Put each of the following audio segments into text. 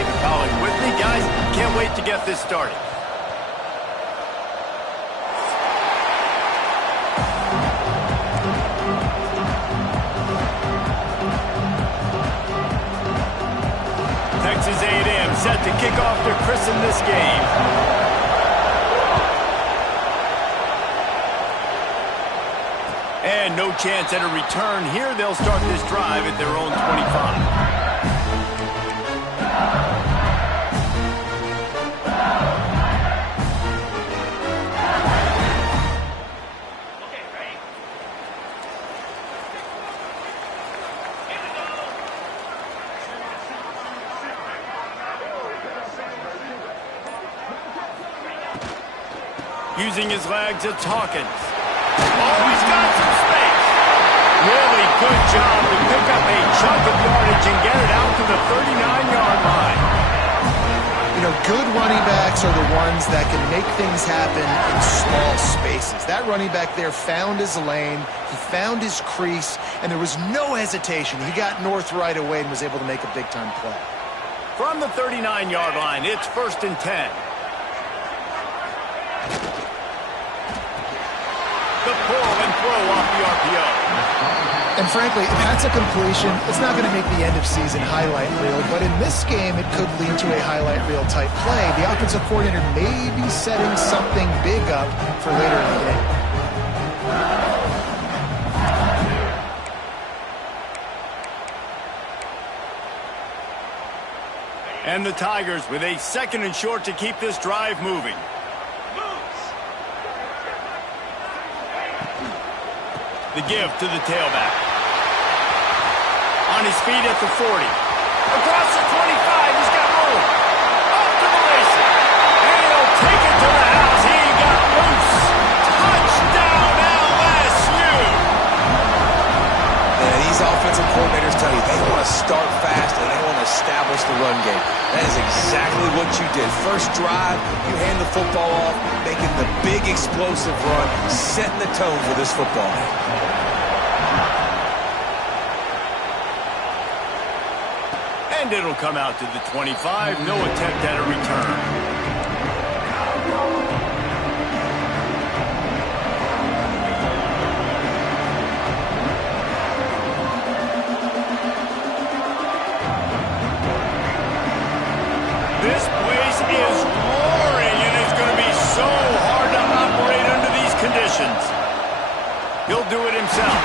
David Colling with me. Guys, can't wait to get this started. Texas A&M set to kick off to christen this game. And no chance at a return here. They'll start this drive at their own 25. Using his legs, it's Hawkins. Oh, he's got some space. Really good job to pick up a chunk of yardage and get it out to the 39-yard line. You know, good running backs are the ones that can make things happen in small spaces. That running back there found his lane, he found his crease, and there was no hesitation. He got north right away and was able to make a big-time play. From the 39-yard line, it's 1st and 10. The pull and throw off the RPO. And frankly, if that's a completion, it's not going to make the end of season highlight reel, but in this game, it could lead to a highlight reel type play. The offensive coordinator may be setting something big up for later in the game. And the Tigers with a 2nd and short to keep this drive moving. The give to the tailback. On his feet at the 40. Across the 25, he's got room. Up to the races. And he'll take it to the house. He got loose. Touchdown LSU. Yeah, these offensive coordinators tell you they want to start fast and they want to establish the run game. That is exactly what you did. First drive, you hand the football off, making the big explosive run, setting the tone for this football game. And it'll come out to the 25. No attempt at a return. This place is roaring, and it's going to be so hard to operate under these conditions. He'll do it himself.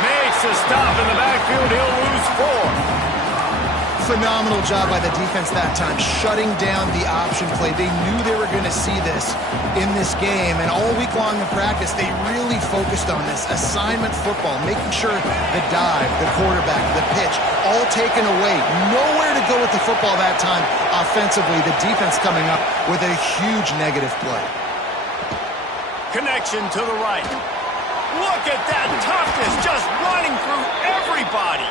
Makes a stop in the backfield. He'll lose 4. Phenomenal job by the defense that time, shutting down the option play. They knew they were going to see this in this game, and all week long in practice, they really focused on this assignment football, making sure the dive, the quarterback, the pitch, all taken away. Nowhere to go with the football that time offensively. The defense coming up with a huge negative play. Connection to the right. Look at that toughness, just running through everybody.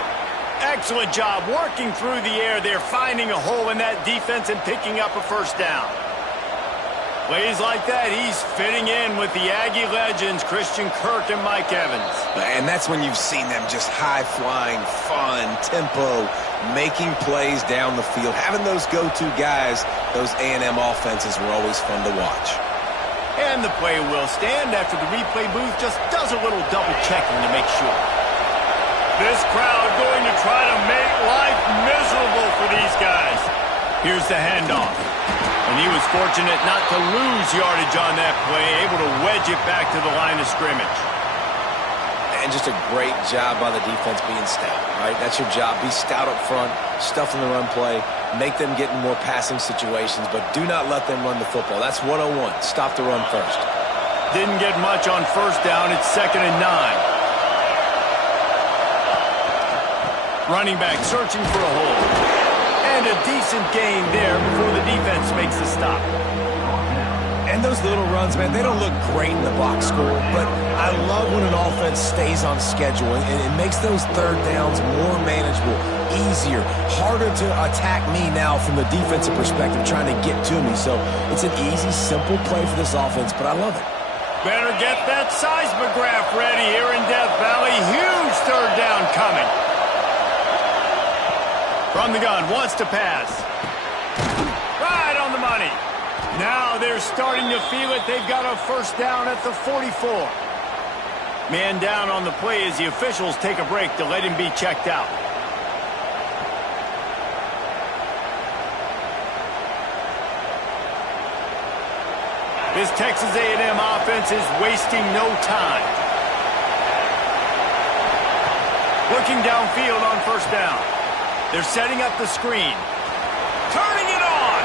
Excellent job working through the air there, finding a hole in that defense and picking up a 1st down. Plays like that, he's fitting in with the Aggie legends, Christian Kirk and Mike Evans. And that's when you've seen them just high-flying, fun, tempo, making plays down the field. Having those go-to guys, those A&M offenses were always fun to watch. And the play will stand after the replay booth just does a little double-checking to make sure. This crowd going to try to make life miserable for these guys. Here's the handoff. And he was fortunate not to lose yardage on that play, able to wedge it back to the line of scrimmage. And just a great job by the defense being stout, right? That's your job. Be stout up front, stuff in the run play, make them get in more passing situations, but do not let them run the football. That's 101. Stop the run first. Didn't get much on 1st down. It's 2nd and 9. Running back searching for a hole. And a decent gain there before the defense makes the stop. And those little runs, man, they don't look great in the box score, but I love when an offense stays on schedule, and it makes those 3rd downs more manageable, easier, harder to attack me now from the defensive perspective, trying to get to me. So it's an easy, simple play for this offense, but I love it. Better get that seismograph ready here in Death Valley. Huge 3rd down coming. From the gun, wants to pass. Now they're starting to feel it. They've got a first down at the 44. Man down on the play as the officials take a break to let him be checked out. This Texas A&M offense is wasting no time. Looking downfield on first down. They're setting up the screen. Turning it on.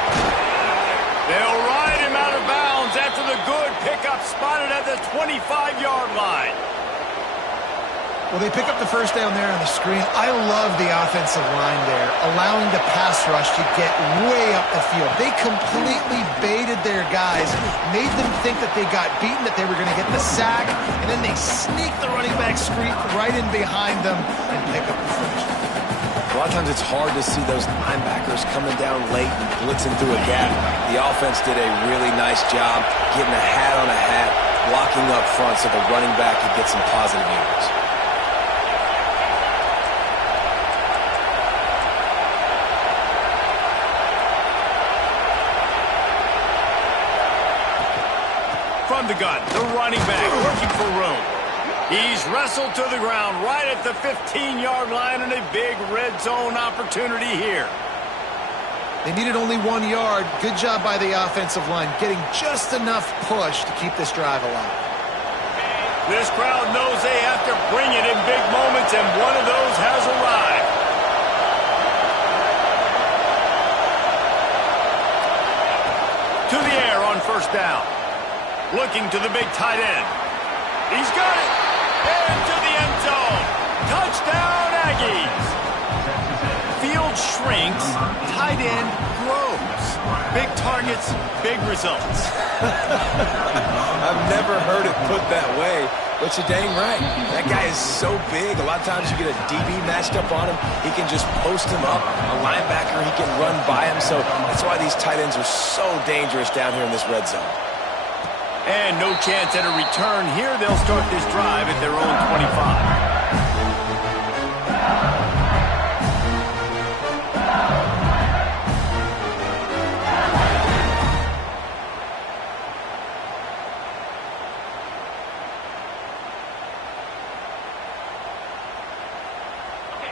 They'll ride him out of bounds after the good pickup spotted at the 25-yard line. Well, they pick up the first down there on the screen. I love the offensive line there, allowing the pass rush to get way up the field. They completely baited their guys, made them think that they got beaten, that they were going to get the sack, and then they sneak the running back screen right in behind them and pick up the first. A lot of times it's hard to see those linebackers coming down late and blitzing through a gap. The offense did a really nice job getting a hat on a hat, blocking up front so the running back could get some positive yards. From the gun, the running back looking for room. He's wrestled to the ground right at the 15-yard line and a big red zone opportunity here. They needed only 1 yard. Good job by the offensive line, getting just enough push to keep this drive alive. This crowd knows they have to bring it in big moments, and one of those has arrived. To the air on first down. Looking to the big tight end. He's got it. Into the end zone. Touchdown, Aggies. Field shrinks. Tight end grows. Big targets, big results. I've never heard it put that way, but you're dang right. That guy is so big. A lot of times you get a DB matched up on him. He can just post him up. A linebacker, he can run by him. So that's why these tight ends are so dangerous down here in this red zone. And no chance at a return here. They'll start this drive at their own 25.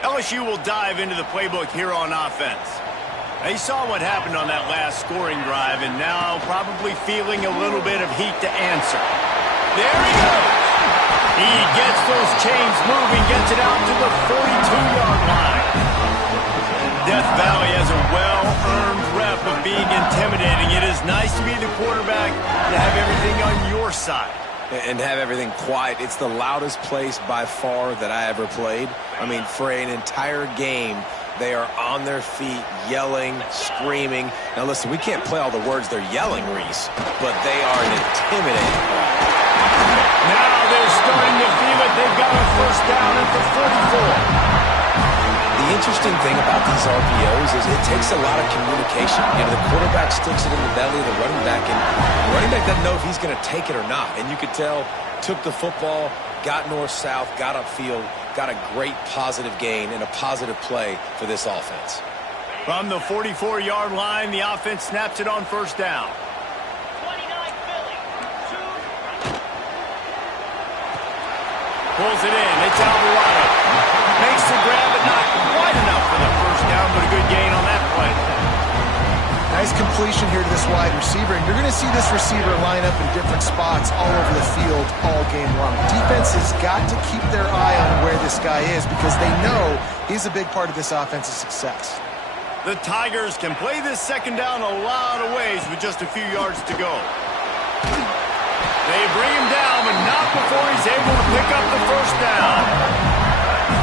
LSU will dive into the playbook here on offense. They saw what happened on that last scoring drive and now probably feeling a little bit of heat to answer. There he goes. He gets those chains moving, gets it out to the 42-yard line. Death Valley has a well-earned rep of being intimidating. It is nice to be the quarterback and have everything on your side. And have everything quiet. It's the loudest place by far that I ever played. I mean, for an entire game, they are on their feet, yelling, screaming. Now, listen, we can't play all the words they're yelling, Reese, but they are an intimidating crowd. Now they're starting to feel it. They've got a first down at the 44. The interesting thing about these RPOs is it takes a lot of communication. You know, the quarterback sticks it in the belly of the running back, and the running back doesn't know if he's going to take it or not. And you could tell, took the football, got north-south, got upfield, got a great positive gain and a positive play for this offense. From the 44-yard line, the offense snaps it on first down. Pulls it in. It's Alvarado. Makes the grab, but not quite enough for the first down, but a good gain on that play. Nice completion here to this wide receiver, and you're going to see this receiver line up in different spots all over the field all game long. Defense has got to keep their eye on where this guy is because they know he's a big part of this offense's success. The Tigers can play this second down a lot of ways with just a few yards to go. They bring him down, but not before he's able to pick up the first down.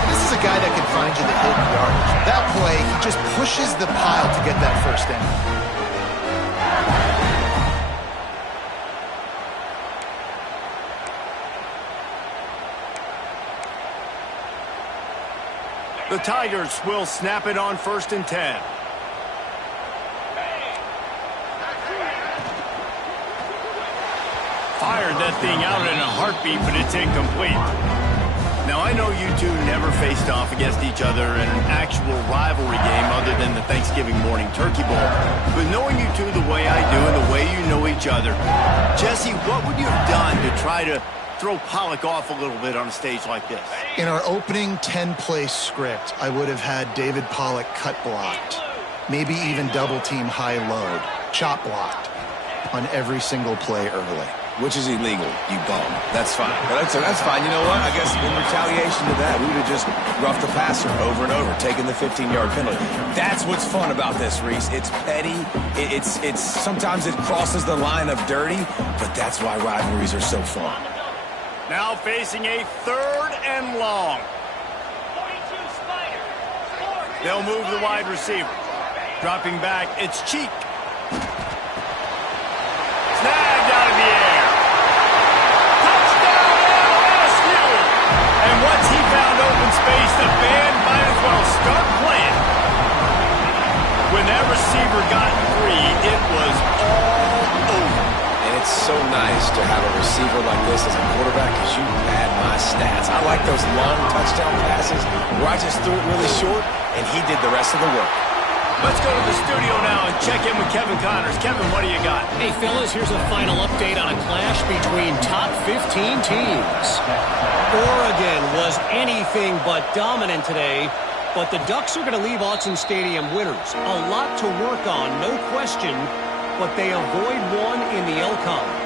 This is a guy that can find you the hidden yardage. That play, he just pushes the pile to get that first down. The Tigers will snap it on 1st and 10. Fired that thing out in a heartbeat, but it's incomplete. Now, I know you two never faced off against each other in an actual rivalry game other than the Thanksgiving morning turkey bowl. But knowing you two the way I do and the way you know each other, Jesse, what would you have done to try to throw Pollock off a little bit on a stage like this? In our opening 10-play script, I would have had David Pollock cut blocked, maybe even double-team high-load, chop blocked on every single play early. Which is illegal, you bum. That's fine. But that's fine. You know what? I guess in retaliation to that, we would have just roughed the passer over and over, taking the 15-yard penalty. That's what's fun about this, Reese. It's petty. It's sometimes it crosses the line of dirty, but that's why rivalries are so fun. Now facing a 3rd and long. They'll move the wide receiver. Dropping back, it's Cheek. Snagged out of the air. Touchdown, LSU! And once he found open space, the band might as well start playing. When that receiver got free, it was all over. And it's so nice to have a receiver like this as a quarterback because you pad my stats. I like those long touchdown passes where I just threw it really short and he did the rest of the work. Let's go to the studio now and check in with Kevin Connors. Kevin, what do you got? Hey, fellas, here's a final update on a clash between top 15 teams. Oregon was anything but dominant today, but the Ducks are going to leave Autzen Stadium winners. A lot to work on, no question, but they avoid one in the L column.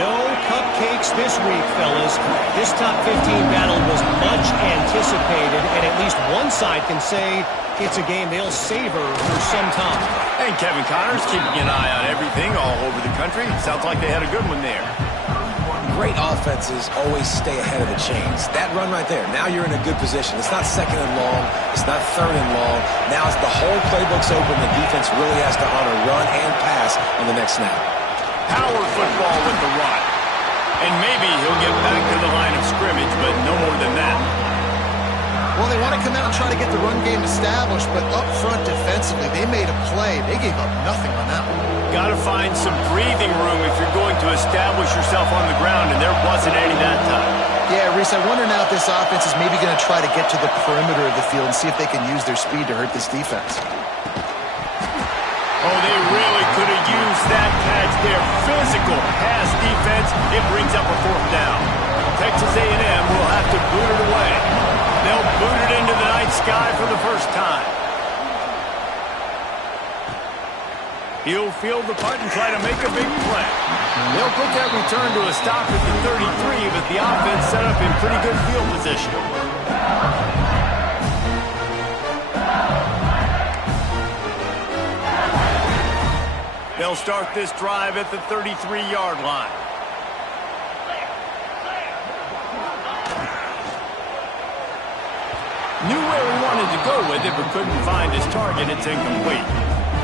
No cupcakes this week, fellas. This top 15 battle was much anticipated, and at least one side can say it's a game they'll savor for some time. And Kevin Connors keeping an eye on everything all over the country. Sounds like they had a good one there. Great offenses always stay ahead of the chains. That run right there, now you're in a good position. It's not 2nd and long. It's not 3rd and long. Now it's the whole playbook's open. The defense really has to honor run and pass on the next snap. Power football with the run. And maybe he'll get back to the line of scrimmage, but no more than that. Well, they want to come out and try to get the run game established, but up front defensively, they made a play. They gave up nothing on that one. Got to find some breathing room if you're going to establish yourself on the ground, and there wasn't any that time. Yeah, Reese, I wonder now if this offense is maybe going to try to get to the perimeter of the field and see if they can use their speed to hurt this defense. Oh, they really could have used that catch there. Physical pass defense. It brings up a 4th down. Texas A&M will have to boot it away. They'll boot it into the night sky for the first time. He'll field the punt and try to make a big play. They'll put that return to a stop at the 33, but the offense set up in pretty good field position. They'll start this drive at the 33-yard line. Knew where he wanted to go with it, but couldn't find his target. It's incomplete.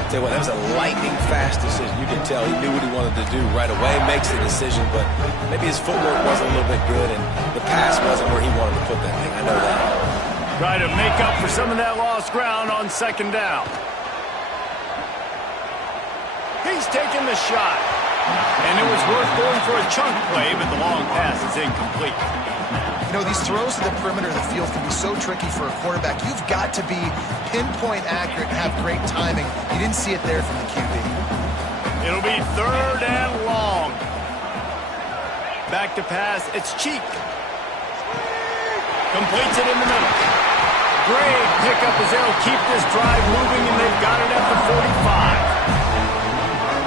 Tell you what, that was a lightning-fast decision. You can tell he knew what he wanted to do right away, makes the decision, but maybe his footwork wasn't a little bit good, and the pass wasn't where he wanted to put that thing. I know that. Try to make up for some of that lost ground on 2nd down. He's taking the shot. And it was worth going for a chunk play, but the long pass is incomplete. You know, these throws to the perimeter of the field can be so tricky for a quarterback. You've got to be pinpoint accurate and have great timing. You didn't see it there from the QB. It'll be 3rd and long. Back to pass. It's Cheek. Completes it in the middle. Great pickup as they'll keep this drive moving, and they've got it at the 45.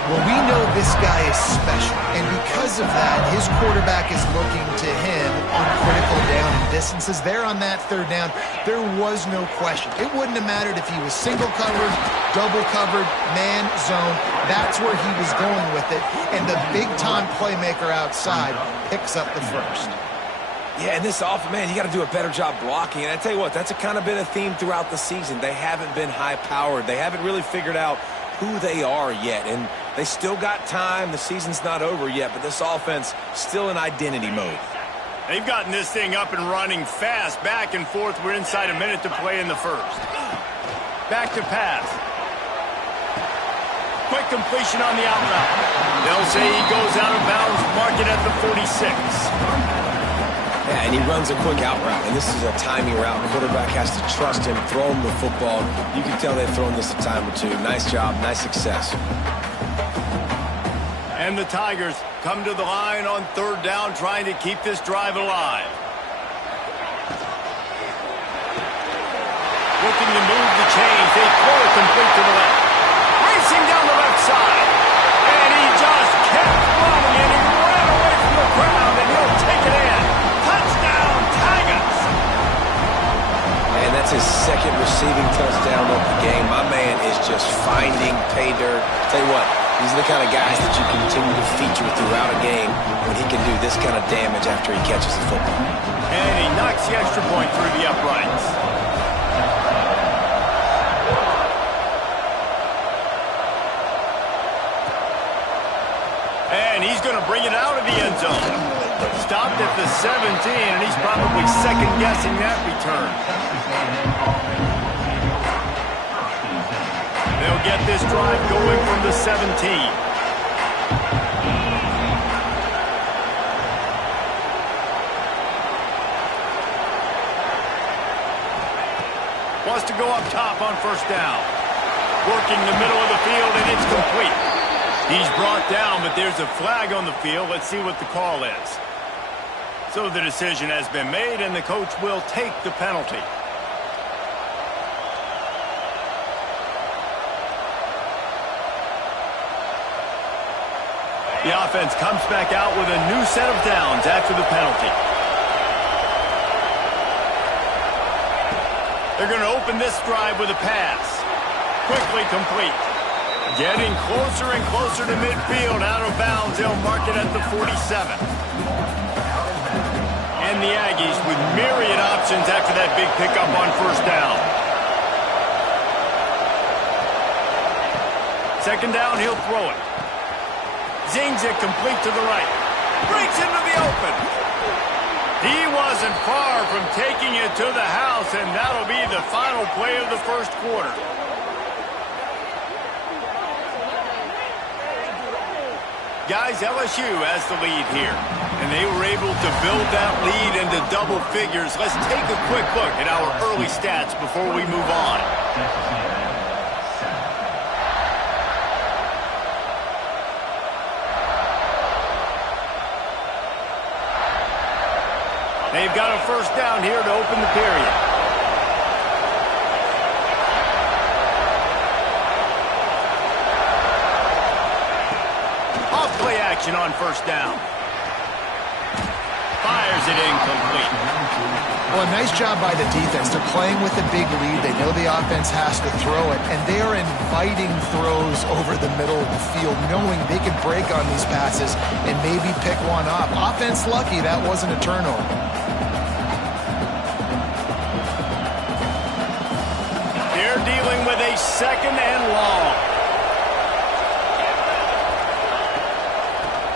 Well, we know this guy is special, and because of that, his quarterback is looking to him on critical down and distances. There on that 3rd down, there was no question. It wouldn't have mattered if he was single covered, double covered, man, zone. That's where he was going with it, and the big-time playmaker outside picks up the first. Yeah, and this offense, man, you got to do a better job blocking. And I tell you what, that's kind of been a theme throughout the season. They haven't been high-powered. They haven't really figured out who they are yet, and they still got time. The season's not over yet, but this offense still in identity mode. They've gotten this thing up and running fast, back and forth. We're inside a minute to play in the first. Back to pass. Quick completion on the out route. They'll say he goes out of bounds, mark it at the 46. Yeah, and he runs a quick out route, and this is a timing route. The quarterback has to trust him, throw him the football. You can tell they've thrown this a time or two. Nice job, nice success. And the Tigers come to the line on third down, trying to keep this drive alive. Looking to move the chains. They throw it complete to the left. Racing down the left side. And he just kept running, and he ran away from the crowd, and he'll take it in. Touchdown, Tigers! And that's his second receiving touchdown of the game. My man is just finding pay dirt. Tell you what, these are the kind of guys that you continue to feature throughout a game when he can do this kind of damage after he catches the football. And he knocks the extra point through the uprights. And he's going to bring it out of the end zone. Stopped at the 17, and he's probably second-guessing that return. They'll get this drive going from the 17. Wants to go up top on first down. Working the middle of the field, and it's complete. He's brought down, but there's a flag on the field. Let's see what the call is. So the decision has been made, and the coach will take the penalty. The offense comes back out with a new set of downs after the penalty. They're going to open this drive with a pass. Quickly complete. Getting closer and closer to midfield, out of bounds. They'll mark it at the 47. And the Aggies with myriad options after that big pickup on first down. Second down, he'll throw it. Zings it complete to the right. Breaks into the open. He wasn't far from taking it to the house, and that'll be the final play of the first quarter. Guys, LSU has the lead here, and they were able to build that lead into double figures. Let's take a quick look at our early stats before we move on. They've got a first down here to open the period. Off-play action on first down. Fires it incomplete. Well, a nice job by the defense. They're playing with a big lead. They know the offense has to throw it, and they are inviting throws over the middle of the field, knowing they can break on these passes and maybe pick one up. Offense lucky that wasn't a turnover. They're dealing with a second and long.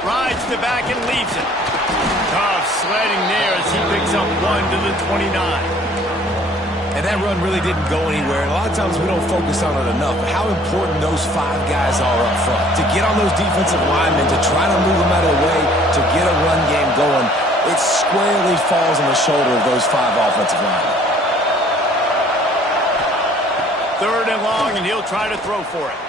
Rides the back and leaves it. Tough sledding there as he picks up one to the 29. And that run really didn't go anywhere. And a lot of times we don't focus on it enough. But how important those five guys are up front. To get on those defensive linemen, to try to move them out of the way, to get a run game going, it squarely falls on the shoulder of those five offensive linemen. Third and long, and he'll try to throw for it.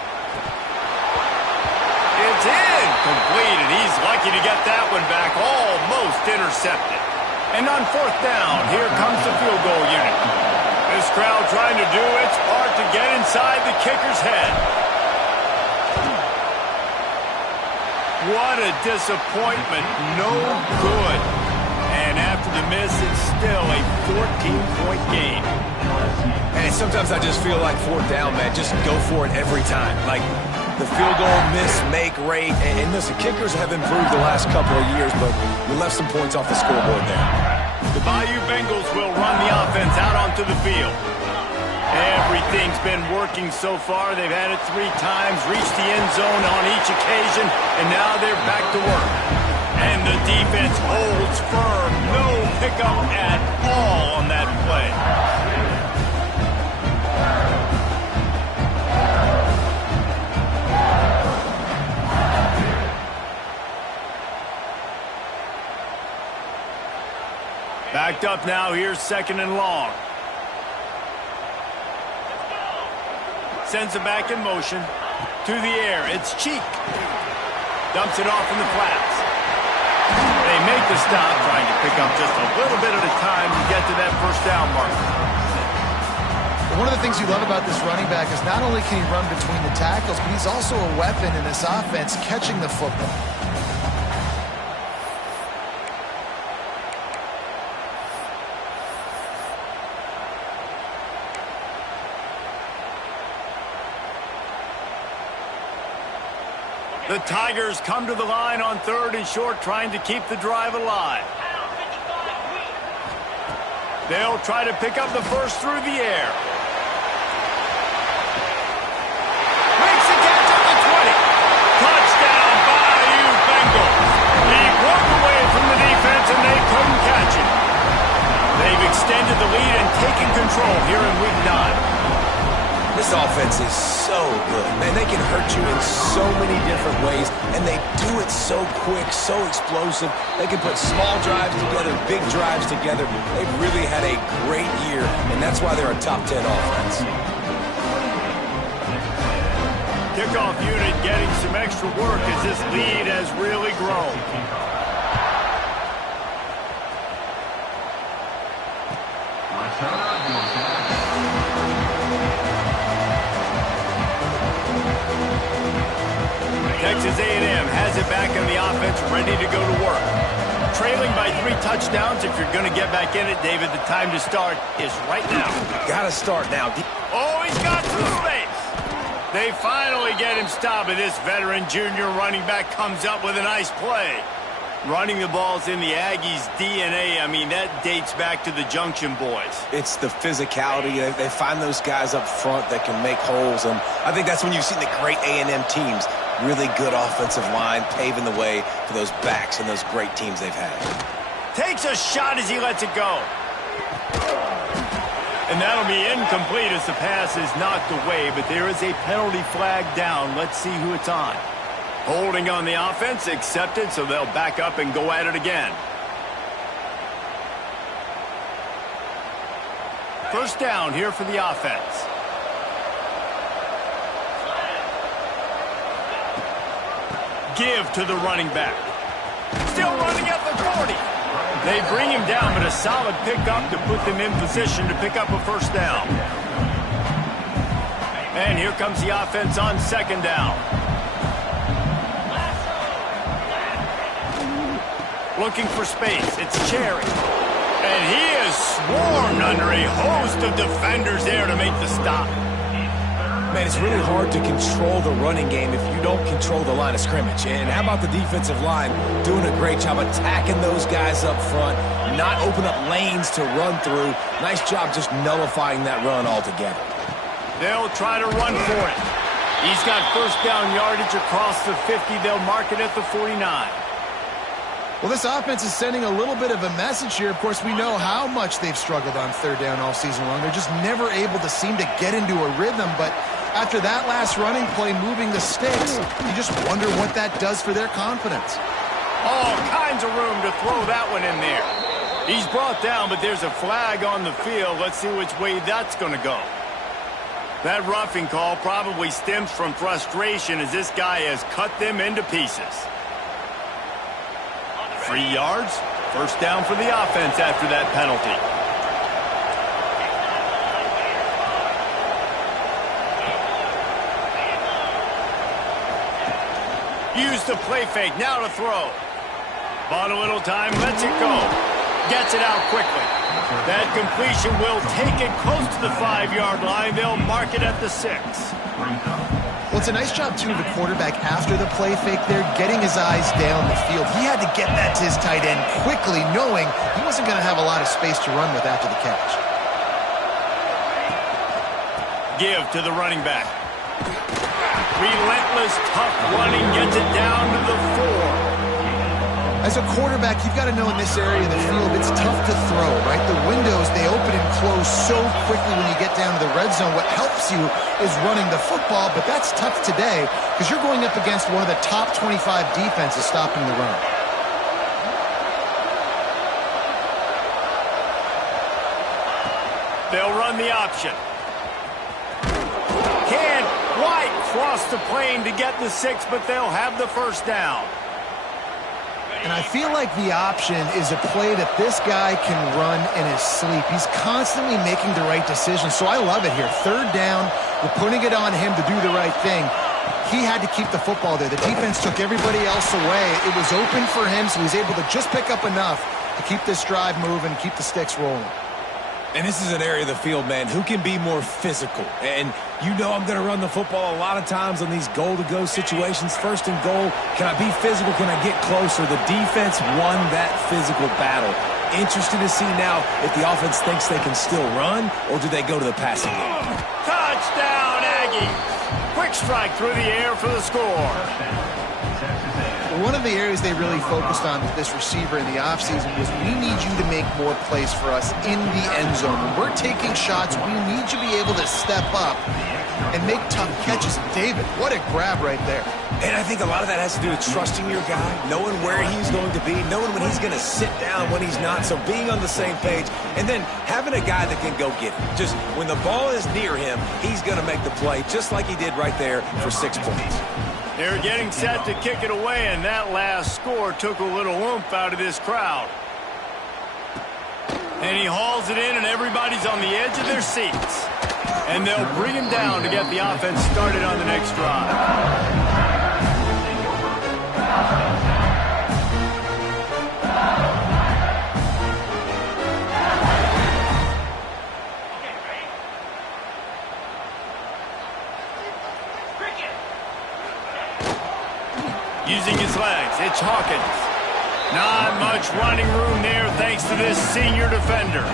It's incomplete, and he's lucky to get that one back, almost intercepted. And on fourth down, here comes the field goal unit. This crowd trying to do its part to get inside the kicker's head. What a disappointment. No good. And after the miss, it's still a 14-point game. And sometimes I just feel like fourth down, man, just go for it every time. Like the field goal miss, make rate. And listen, kickers have improved the last couple of years, but we left some points off the scoreboard there. The Bayou Bengals will run the offense out onto the field. Everything's been working so far. They've had it 3 times, reached the end zone on each occasion, and now they're back to work. And the defense holds firm. No pickup at all on that play. Backed up now, here's 2nd and long. Sends it back in motion. To the air, it's Cheek. Dumps it off in the flats. They make the stop, trying to pick up just a little bit at a time to get to that first down marker. One of the things you love about this running back is not only can he run between the tackles, but he's also a weapon in this offense catching the football. The Tigers come to the line on 3rd and short, trying to keep the drive alive. They'll try to pick up the first through the air. Makes the catch at the 20. Touchdown, Bayou Bengals. He broke away from the defense and they couldn't catch him. They've extended the lead and taken control here in Week 9. This offense is so good. Man, they can hurt you in so many different ways, and they do it so quick, so explosive. They can put small drives together, big drives together. They've really had a great year, and that's why they're a top 10 offense. Kickoff unit getting some extra work as this lead has really grown. Texas A&M has it back in the offense, ready to go to work. Trailing by 3 touchdowns. If you're going to get back in it, David, the time to start is right now. Got to start now. Oh, he's got through space. They finally get him stopped, and this veteran junior running back comes up with a nice play. Running the ball's in the Aggies' DNA. I mean, that dates back to the Junction boys. It's the physicality. They find those guys up front that can make holes, and I think that's when you've seen the great A&M teams. Really good offensive line, paving the way for those backs and those great teams they've had. Takes a shot as he lets it go. And that'll be incomplete as the pass is knocked away, but there is a penalty flag down. Let's see who it's on. Holding on the offense, accepted, so they'll back up and go at it again. First down here for the offense. Give to the running back. Still running at the 40. They bring him down, but a solid pickup to put them in position to pick up a first down. And here comes the offense on 2nd down. Looking for space. It's Cherry. And he is swarmed under a host of defenders there to make the stop. Man, it's really hard to control the running game if you don't control the line of scrimmage. And how about the defensive line doing a great job attacking those guys up front, not open up lanes to run through. Nice job just nullifying that run altogether. They'll try to run for it. He's got first down yardage across the 50. They'll mark it at the 49. Well, this offense is sending a little bit of a message here. Of course, we know how much they've struggled on 3rd down all season long. They're just never able to seem to get into a rhythm, but after that last running play moving the sticks, you just wonder what that does for their confidence. All kinds of room to throw that one in there. He's brought down, but there's a flag on the field. Let's see which way that's going to go. That roughing call probably stems from frustration as this guy has cut them into pieces. 3 yards, first down for the offense after that penalty. Use the play fake, now to throw. Bought a little time, lets it go. Gets it out quickly. That completion will take it close to the 5-yard line. They'll mark it at the 6. Well, it's a nice job, too, of the quarterback after the play fake there, getting his eyes down the field. He had to get that to his tight end quickly, knowing he wasn't going to have a lot of space to run with after the catch. Give to the running back. Relentless, tough running, gets it down to the 4. As a quarterback, you've got to know in this area of the field, it's tough to throw, right? The windows, they open and close so quickly when you get down to the red zone. What helps you is running the football, but that's tough today because you're going up against one of the top 25 defenses stopping the run. They'll run the option. Can't quite cross the plane to get the 6, but they'll have the first down. And I feel like the option is a play that this guy can run in his sleep. He's constantly making the right decision, so I love it here. Third down, we're putting it on him to do the right thing. He had to keep the football there. The defense took everybody else away. It was open for him, so he's able to just pick up enough to keep this drive moving, keep the sticks rolling. And this is an area of the field, man, who can be more physical. And you know I'm going to run the football a lot of times on these goal-to-go situations. First and goal, can I be physical? Can I get closer? The defense won that physical battle. Interested to see now if the offense thinks they can still run, or do they go to the passing game? Touchdown, Aggies! Quick strike through the air for the score. One of the areas they really focused on with this receiver in the offseason was we need you to make more plays for us in the end zone. When we're taking shots, we need you to be able to step up and make tough catches. David, what a grab right there. And I think a lot of that has to do with trusting your guy, knowing where he's going to be, knowing when he's going to sit down, when he's not, so being on the same page, and then having a guy that can go get it. Just when the ball is near him, he's going to make the play, just like he did right there for 6 points. They're getting set to kick it away, and that last score took a little oomph out of this crowd. And he hauls it in, and everybody's on the edge of their seats. And they'll bring him down to get the offense started on the next drive. Using his legs, it's Hawkins. Not much running room there thanks to this senior defender.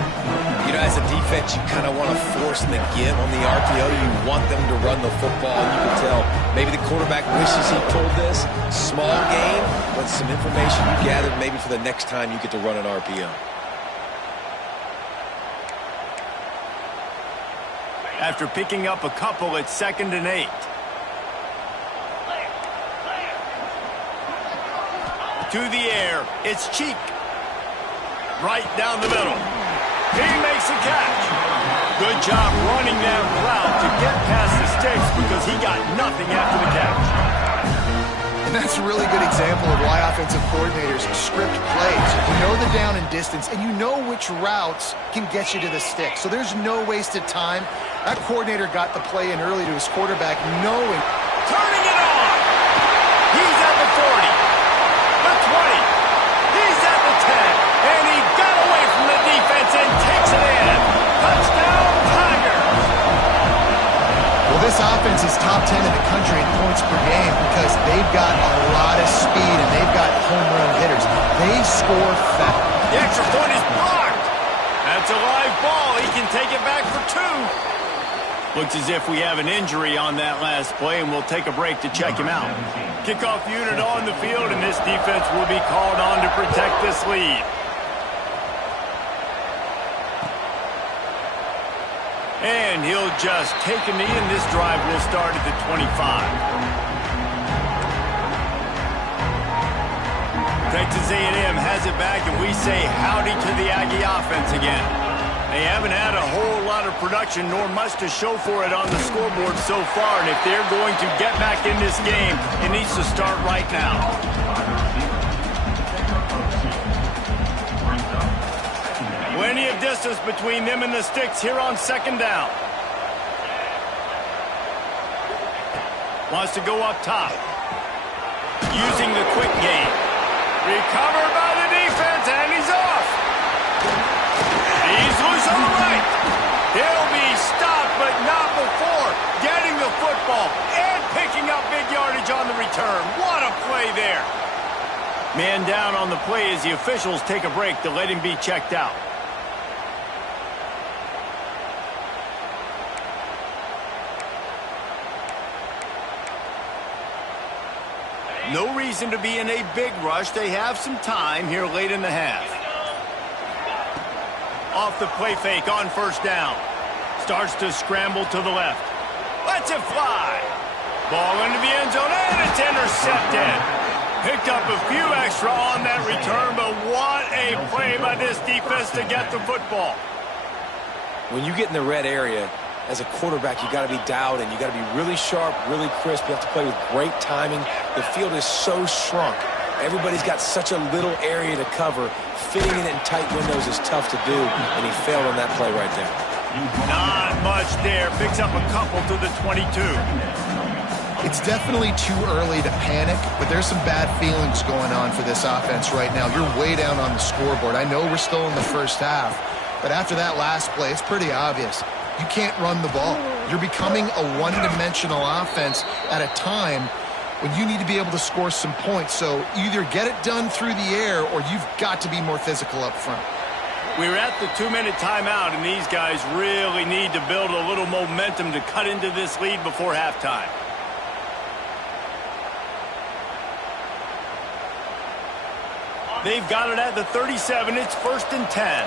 You know, as a defense, you kind of want to force them to give on the RPO. You want them to run the football. You can tell maybe the quarterback wishes he pulled this. Small game, but some information you gathered maybe for the next time you get to run an RPO. After picking up a couple at 2nd and 8. To the air, it's Cheek. Right down the middle. He makes a catch. Good job running that route to get past the sticks because he got nothing after the catch. And that's a really good example of why offensive coordinators script plays. You know the down and distance, and you know which routes can get you to the stick. So there's no wasted time. That coordinator got the play in early to his quarterback, knowing. Turning it on. He's at the 40. The 20. He's at the 10. And he got away from the defense and takes it in. Touchdown, Tigers. Well, this offense is top 10 in the country in points per game because they've got a lot of speed and they've got home run hitters. They score fast. The extra point is blocked. That's a live ball. He can take it back for 2. Looks as if we have an injury on that last play, and we'll take a break to check him out. Kickoff unit on the field, and this defense will be called on to protect this lead. And he'll just take a knee, and this drive will start at the 25. Texas A&M has it back, and we say howdy to the Aggie offense again. They haven't had a whole lot of production nor much to show for it on the scoreboard so far, and if they're going to get back in this game, it needs to start right now. Plenty of distance between them and the sticks here on 2nd down. Wants to go up top. Using the quick game. Recovered by the defense, and he's off. He's loose on the right. He'll be stopped, but not before getting the football and picking up big yardage on the return. What a play there. Man down on the play as the officials take a break to let him be checked out. No reason to be in a big rush. They have some time here late in the half. Off the play fake on 1st down. Starts to scramble to the left. Lets it fly. Ball into the end zone, and it's intercepted. Picked up a few extra on that return, but what a play by this defense to get the football. When you get in the red area, as a quarterback, you got to be dialed in. You got to be really sharp, really crisp. You have to play with great timing. The field is so shrunk. Everybody's got such a little area to cover. Fitting it in tight windows is tough to do, and he failed on that play right there. Not much there. Picks up a couple to the 22. It's definitely too early to panic, but there's some bad feelings going on for this offense right now. You're way down on the scoreboard. I know we're still in the first half, but after that last play, it's pretty obvious. You can't run the ball. You're becoming a one-dimensional offense at a time when you need to be able to score some points. So either get it done through the air or you've got to be more physical up front. We're at the 2-minute timeout, and these guys really need to build a little momentum to cut into this lead before halftime. They've got it at the 37. It's 1st and 10.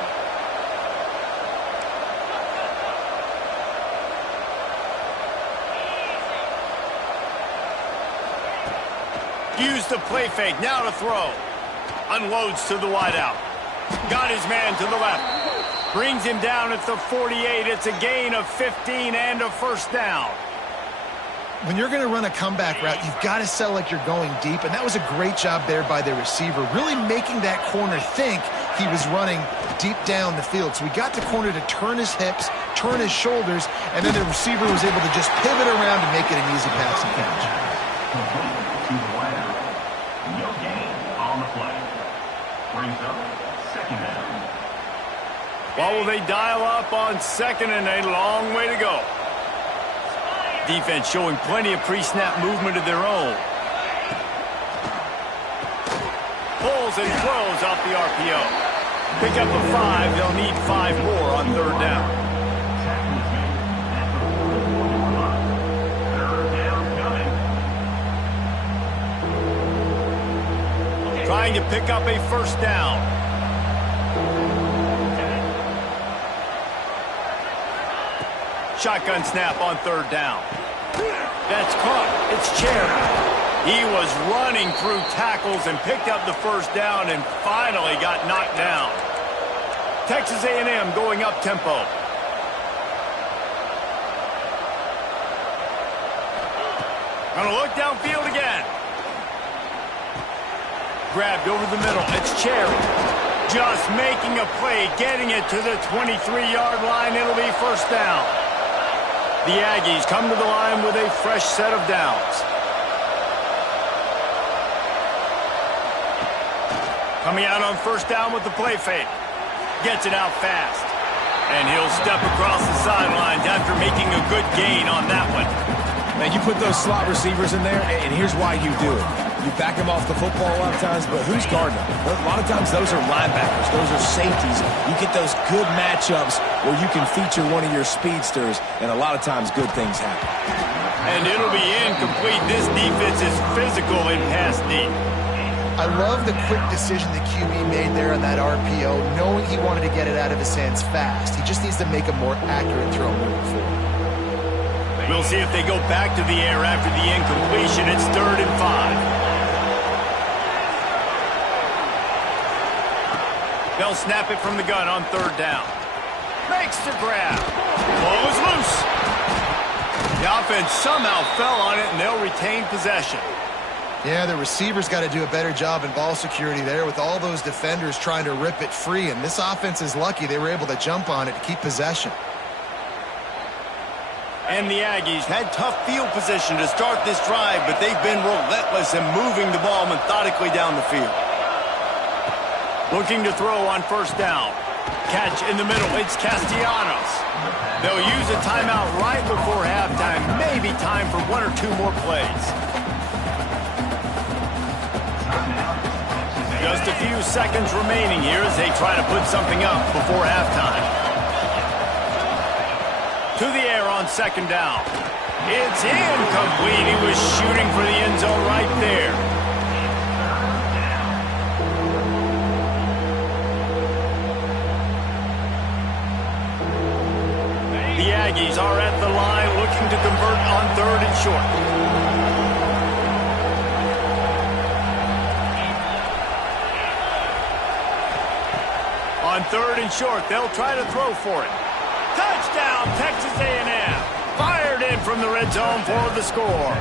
Use the play fake. Now to throw. Unloads to the wideout. Got his man to the left. Brings him down at the 48. It's a gain of 15 and a first down. When you're going to run a comeback route, you've got to sell like you're going deep, and that was a great job there by the receiver, really making that corner think he was running deep down the field. So we got the corner to turn his hips, turn his shoulders, and then the receiver was able to just pivot around and make it an easy pass and catch. No gain on the play. Brings up second down. What will they dial up on second and a long way to go? Defense showing plenty of pre-snap movement of their own. Pulls and throws off the RPO. Pick up a 5. They'll need 5 more on 3rd down. Trying to pick up a 1st down. Shotgun snap on 3rd down. That's caught. It's Cherry. He was running through tackles and picked up the 1st down and finally got knocked down. Texas A&M going up tempo. Gonna look downfield again. Grabbed over the middle. It's Cherry. Just making a play, getting it to the 23-yard line. It'll be 1st down. The Aggies come to the line with a fresh set of downs. Coming out on 1st down with the play fake. Gets it out fast. And he'll step across the sidelines after making a good gain on that one. Man, you put those slot receivers in there, and here's why you do it. You back them off the football a lot of times, but who's guarding them? A lot of times those are linebackers. Those are safeties. You get those good matchups where you can feature one of your speedsters, and a lot of times good things happen. And it'll be incomplete. This defense is physical in pass deep. I love the quick decision the QB made there on that RPO, knowing he wanted to get it out of his hands fast. He just needs to make a more accurate throw moving forward. We'll see if they go back to the air after the incompletion. It's 3rd and 5. They'll snap it from the gun on 3rd down. Makes the grab. Ball is loose. The offense somehow fell on it, and they'll retain possession. Yeah, the receivers got to do a better job in ball security there with all those defenders trying to rip it free, and this offense is lucky they were able to jump on it to keep possession. And the Aggies had tough field position to start this drive, but they've been relentless in moving the ball methodically down the field. Looking to throw on 1st down. Catch in the middle. It's Castellanos. They'll use a timeout right before halftime. Maybe time for 1 or 2 more plays. Just a few seconds remaining here as they try to put something up before halftime. To the air on 2nd down. It's incomplete. He was shooting for the end zone right there. The Aggies are at the line looking to convert on 3rd and short. On 3rd and short, they'll try to throw for it. Touchdown, Texas A&M. Fired in from the red zone for the score.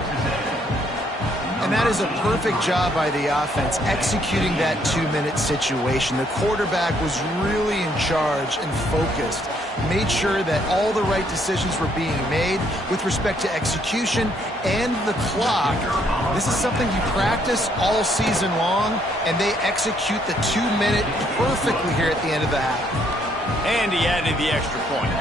And that is a perfect job by the offense, executing that 2-minute situation. The quarterback was really in charge and focused, made sure that all the right decisions were being made with respect to execution and the clock. This is something you practice all season long, and they execute the 2-minute perfectly here at the end of the half. And he added the extra point.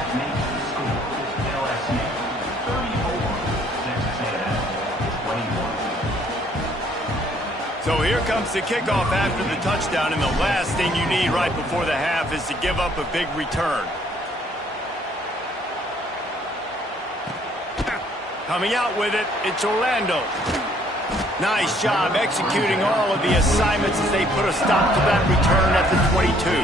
So here comes the kickoff after the touchdown, and the last thing you need right before the half is to give up a big return. Coming out with it, it's Orlando. Nice job executing all of the assignments as they put a stop to that return at the 22.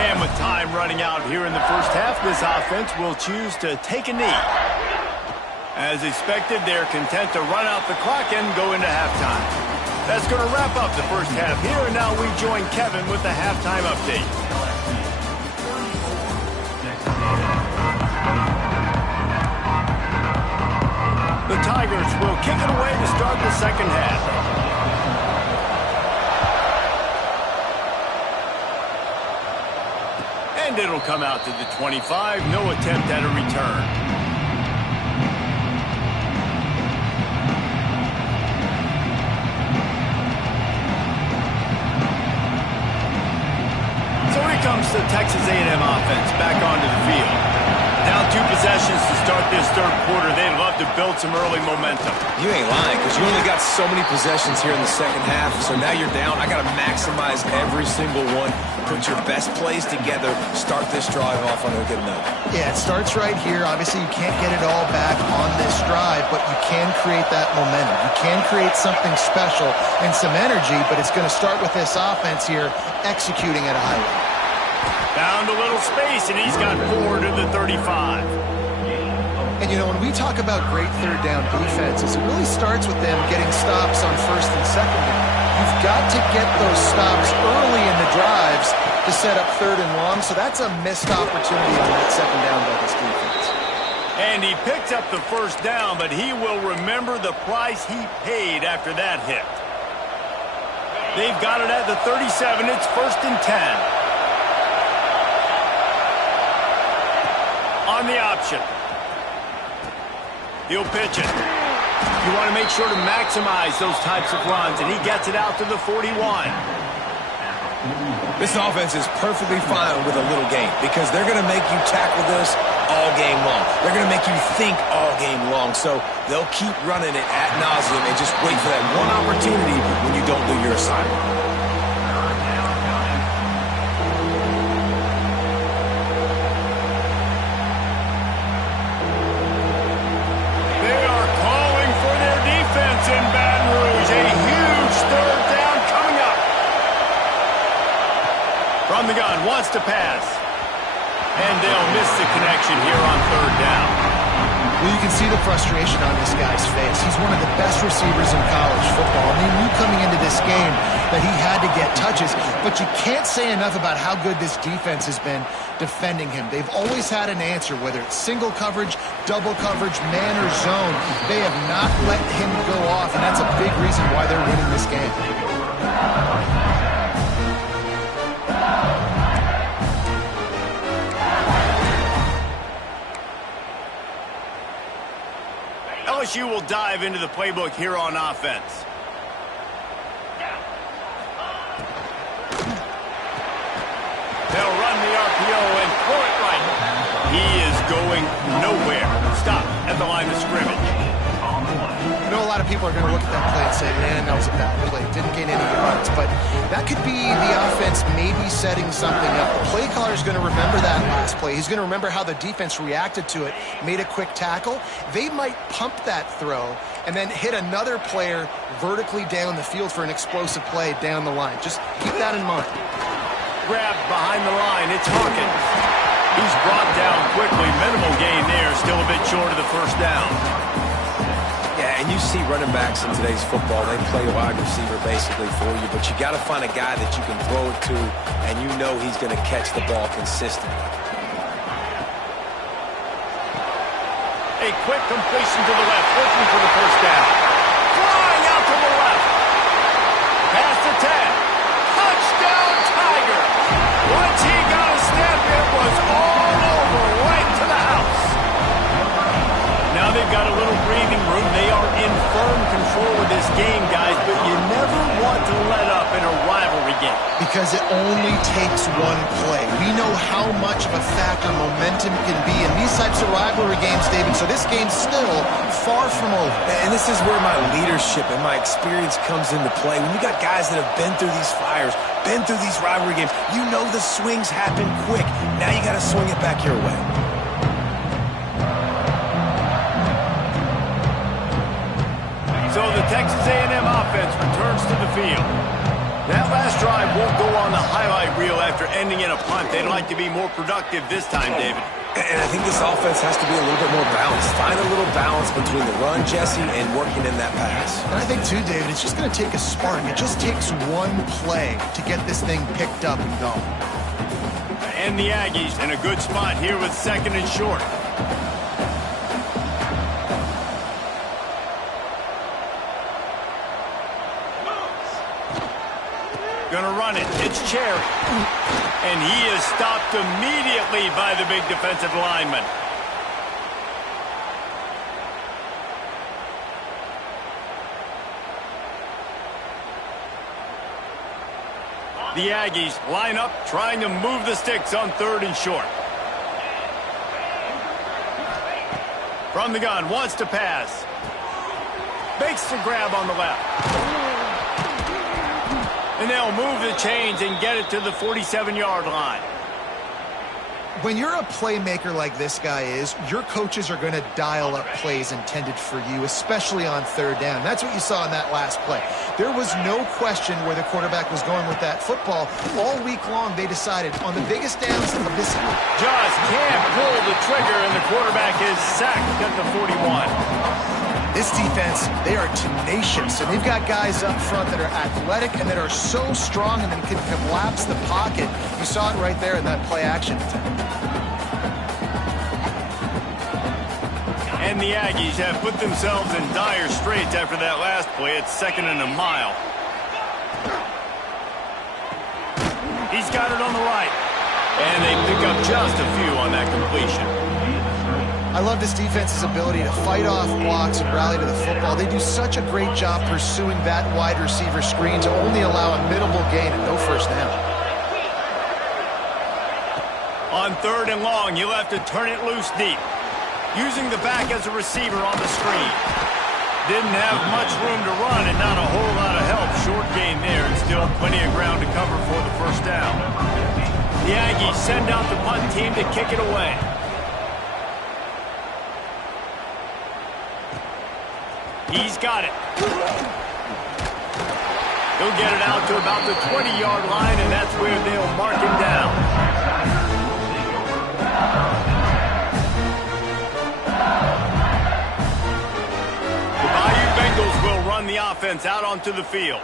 And with time running out here in the first half, this offense will choose to take a knee. As expected, they're content to run out the clock and go into halftime. That's going to wrap up the first half here, and now we join Kevin with the halftime update. The Tigers will kick it away to start the second half. And it'll come out to the 25. No attempt at a return. Comes the Texas A&M offense back onto the field. Down 2 possessions to start this third quarter. They'd love to build some early momentum. You ain't lying, because you only got so many possessions here in the second half, so now you're down. I got to maximize every single one. Put your best plays together. Start this drive off on a good note. Yeah, it starts right here. Obviously, you can't get it all back on this drive, but you can create that momentum. You can create something special and some energy, but it's going to start with this offense here executing at a high level. Found a little space, and he's got 4 to the 35. And, you know, when we talk about great third down defenses, it really starts with them getting stops on first and second down. You've got to get those stops early in the drives to set up third and long, so that's a missed opportunity on that second down by this defense. And he picked up the first down, but he will remember the price he paid after that hit. They've got it at the 37. It's 1st and 10. On the option. He'll pitch it. You want to make sure to maximize those types of runs, and he gets it out to the 41. This offense is perfectly fine with a little game because they're going to make you tackle this all game long. They're going to make you think all game long, so they'll keep running it ad nauseum and just wait for that one opportunity when you don't do your assignment. In Baton Rouge, a huge third down coming up. From the gun, wants to pass. And they'll miss the connection here on third down. Well, you can see the frustration on this guy's face. He's one of the best receivers in college football, and they knew coming into this game that he had to get touches, but you can't say enough about how good this defense has been defending him. They've always had an answer, whether it's single coverage, double coverage, man or zone. They have not let him go off, and that's a big reason why they're winning this game. LSU will dive into the playbook here on offense. They'll run the RPO and throw it right. He is going nowhere. Stop at the line of scrimmage. I know a lot of people are going to look at that play and say, man, that was a bad play. Didn't gain any yards. But that could be the offense maybe setting something up. The play caller is going to remember that last play. He's going to remember how the defense reacted to it, made a quick tackle. They might pump that throw and then hit another player vertically down the field for an explosive play down the line. Just keep that in mind. Grabbed behind the line. It's Hawkins. He's brought down quickly. Minimal gain there. Still a bit short of the first down. Yeah, and you see running backs in today's football, they play wide receiver basically for you, but you got to find a guy that you can throw it to, and you know he's going to catch the ball consistently. a quick completion to the left, looking for the first down. Flying out to the left. Past the 10. Touchdown, Tigers. Once he got a step, it was all over, right to the house. Now they've got a little breathing room. They are in firm control of this game, guys, but you never want to let up in a rivalry game. Because it only takes one play. We know how much of a factor momentum can be in these types of rivalry games, David, so this game's still far from over. And this is where my leadership and my experience comes into play. When you got guys that have been through these fires, been through these rivalry games, you know the swings happen quick. Now you got to swing it back your way. So the Texas A&M offense returns to the field. That last drive won't go on the highlight reel after ending in a punt. They'd like to be more productive this time, David. And I think this offense has to be a little bit more balanced. Find a little balance between the run, Jesse, and working in that pass. And I think, too, David, it's just going to take a spark. It just takes one play to get this thing picked up and going. And the Aggies in a good spot here with 2nd and short. Gonna run it. It's Cherry. And he is stopped immediately by the big defensive lineman. The Aggies line up, trying to move the sticks on 3rd and short. From the gun, wants to pass. Makes the grab on the left. And they'll move the chains and get it to the 47-yard line. When you're a playmaker like this guy is, your coaches are going to dial up plays intended for you, especially on 3rd down. That's what you saw in that last play. There was no question where the quarterback was going with that football. All week long, they decided on the biggest downs of this game. Just can't pull the trigger, and the quarterback is sacked at the 41. This defense, they are tenacious, and they've got guys up front that are athletic and that are so strong and then can collapse the pocket. You saw it right there in that play action attempt. And the Aggies have put themselves in dire straits after that last play. It's 2nd and a mile. He's got it on the right. And they pick up just a few on that completion. I love this defense's ability to fight off blocks and rally to the football. They do such a great job pursuing that wide receiver screen to only allow a minimal gain and no first down. On 3rd and long, you'll have to turn it loose deep. Using the back as a receiver on the screen. Didn't have much room to run and not a whole lot of help. Short gain there and still plenty of ground to cover for the first down. The Aggies send out the punt team to kick it away. He's got it. He'll get it out to about the 20-yard line, and that's where they'll mark him down. The Bayou Bengals will run the offense out onto the field.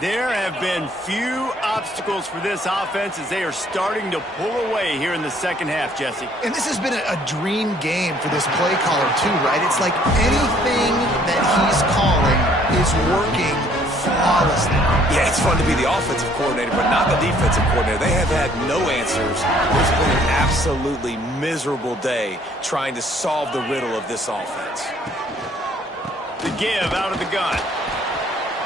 There have been few obstacles for this offense as they are starting to pull away here in the second half, Jesse. And this has been a dream game for this play caller, too, right? It's like anything that he's calling is working flawlessly. Yeah, it's fun to be the offensive coordinator, but not the defensive coordinator. They have had no answers. There's been an absolutely miserable day trying to solve the riddle of this offense. The give out of the gun.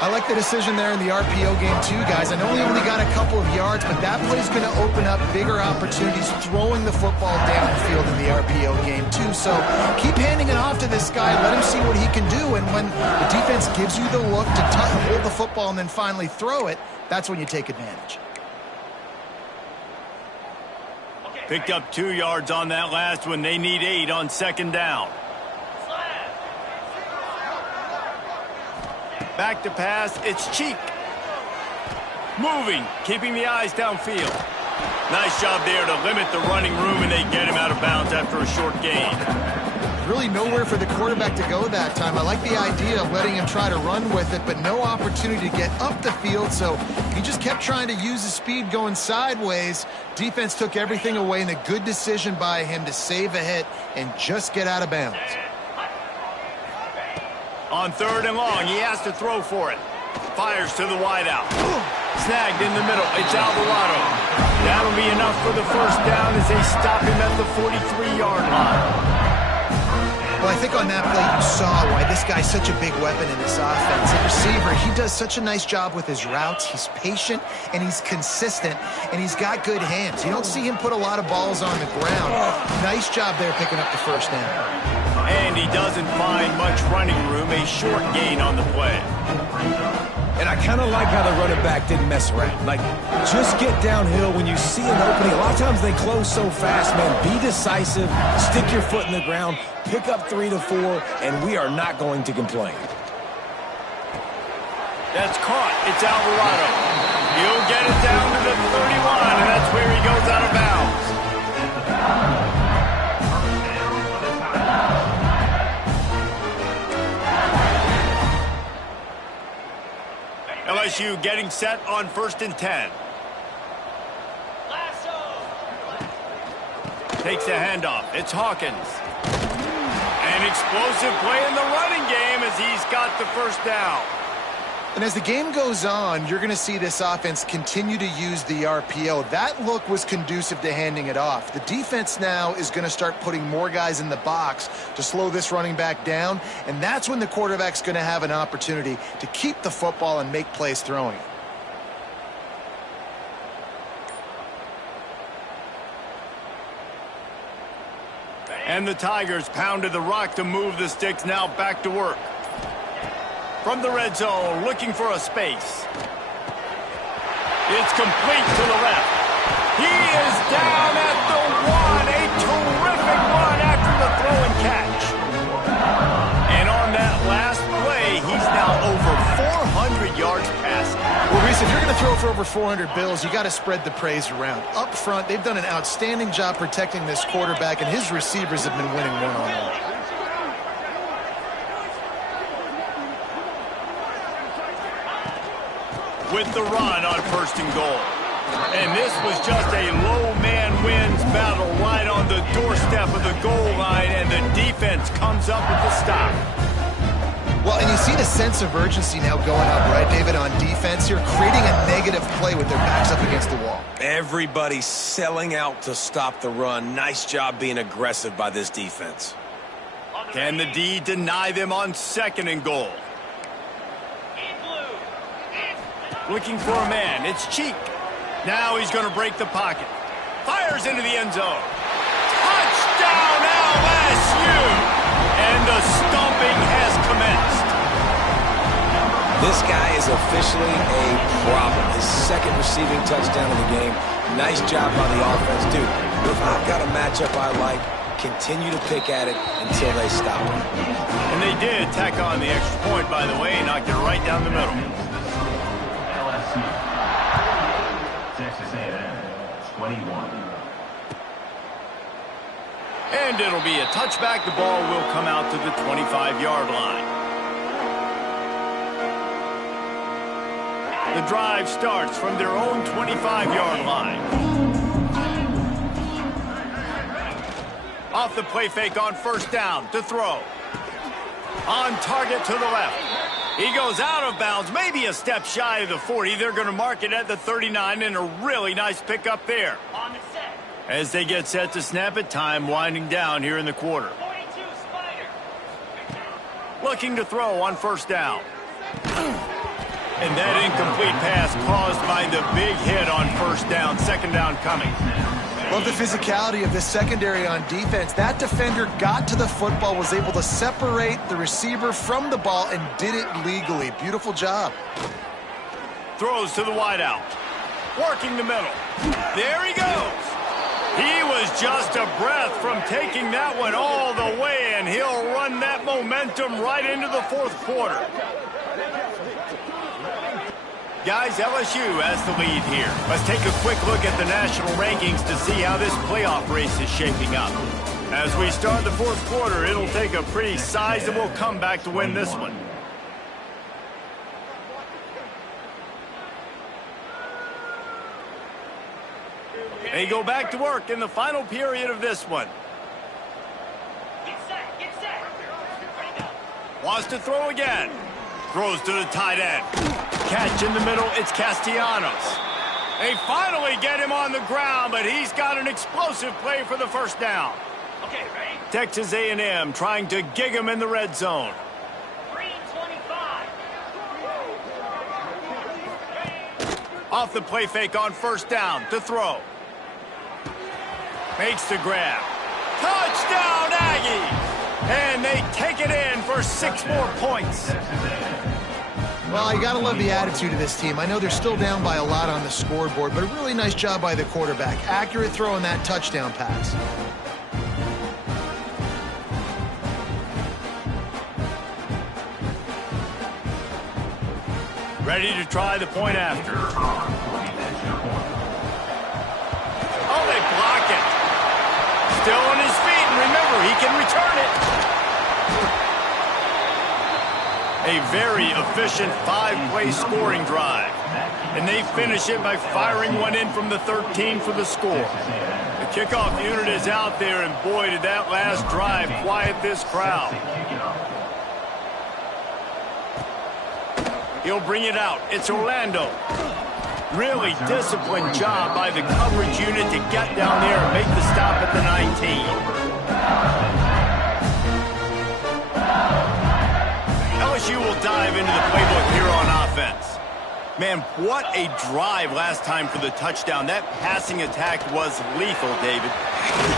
I like the decision there in the RPO game too, guys. I know he only got a couple of yards, but that play is going to open up bigger opportunities throwing the football downfield in the RPO game too. So keep handing it off to this guy. Let him see what he can do. And when the defense gives you the look to hold the football and then finally throw it, that's when you take advantage. Picked up 2 yards on that last one. They need 8 on 2nd down. Back to pass, it's Cheek. Moving, keeping the eyes downfield. Nice job there to limit the running room, and they get him out of bounds after a short gain. Really nowhere for the quarterback to go that time. I like the idea of letting him try to run with it, but no opportunity to get up the field, so he just kept trying to use his speed going sideways. Defense took everything away, and a good decision by him to save a hit and just get out of bounds. On 3rd and long, he has to throw for it. Fires to the wideout. Snagged in the middle. It's Alvarado. That'll be enough for the first down as they stop him at the 43-yard line. Well, I think on that play you saw why this guy's such a big weapon in this offense. At receiver, he does such a nice job with his routes. He's patient, and he's consistent, and he's got good hands. You don't see him put a lot of balls on the ground. Nice job there picking up the first down. And he doesn't find much running room, a short gain on the play. And I kind of like how the running back didn't mess around. Like, just get downhill when you see an opening. A lot of times they close so fast, man. Be decisive, stick your foot in the ground, pick up 3 to 4, and we are not going to complain. That's caught. It's Alvarado. He'll get it down to the 31, and that's where he goes out of bounds. LSU getting set on 1st and 10. Takes a handoff. It's Hawkins. An explosive play in the running game as he's got the first down. And as the game goes on, you're going to see this offense continue to use the RPO. That look was conducive to handing it off. The defense now is going to start putting more guys in the box to slow this running back down, and that's when the quarterback's going to have an opportunity to keep the football and make plays throwing it. And the Tigers pounded the rock to move the sticks, now back to work. From the red zone, looking for a space. It's complete to the left. He is down at the 1. A terrific run after the throw and catch. And on that last play, he's now over 400 yards passing. Well, Reese, if you're going to throw for over 400 bills, you got to spread the praise around. Up front, they've done an outstanding job protecting this quarterback, and his receivers have been winning one-on-one. With the run on 1st and goal. And this was just a low man wins battle right on the doorstep of the goal line, and the defense comes up with the stop. Well, and you see the sense of urgency now going up, right, David, on defense here, creating a negative play with their backs up against the wall. Everybody selling out to stop the run. Nice job being aggressive by this defense. Can the D deny them on 2nd and goal? Looking for a man. It's Cheek. Now he's going to break the pocket. Fires into the end zone. Touchdown LSU! And the stomping has commenced. This guy is officially a problem. His 2nd receiving touchdown of the game. Nice job by the offense. Dude, if I've got a matchup I like, continue to pick at it until they stop him. And they did tack on the extra point, by the way, and knocked it right down the middle. Texas A&M, 21. And it'll be a touchback. The ball will come out to the 25-yard line. The drive starts from their own 25-yard line. Off the play fake on 1st down to throw. On target to the left. He goes out of bounds, maybe a step shy of the 40. They're going to mark it at the 39, and a really nice pickup there. On the set. As they get set to snap it, time winding down here in the quarter. 42 Spider. Looking to throw on 1st down. And that incomplete pass caused by the big hit on 1st down. 2nd down coming. Love the physicality of this secondary on defense. That defender got to the football, was able to separate the receiver from the ball, and did it legally. Beautiful job. Throws to the wideout. Working the middle. There he goes. He was just a breath from taking that one all the way, and he'll run that momentum right into the 4th quarter. Guys, LSU has the lead here. Let's take a quick look at the national rankings to see how this playoff race is shaping up. As we start the 4th quarter, it'll take a pretty sizable comeback to win this one. They go back to work in the final period of this one. Wants to throw again. Throws to the tight end. Catch in the middle, it's Castellanos. They finally get him on the ground, but he's got an explosive play for the first down. Okay, ready? Texas A&M trying to gig him in the red zone. 325. Off the play fake on first down to throw. Makes the grab. Touchdown, Aggies! And they take it in for 6 more points. Well, you got to love the attitude of this team. I know they're still down by a lot on the scoreboard, but a really nice job by the quarterback. Accurate throw in that touchdown pass. Ready to try the point after. Oh, they block it. Still on his feet, and remember, he can return it. A very efficient 5-play scoring drive. And they finish it by firing one in from the 13 for the score. The kickoff unit is out there, and boy, did that last drive quiet this crowd. He'll bring it out. It's Orlando. Really disciplined job by the coverage unit to get down there and make the stop at the 19. LSU will dive into the playbook here on offense. Man, what a drive last time for the touchdown. That passing attack was lethal, David.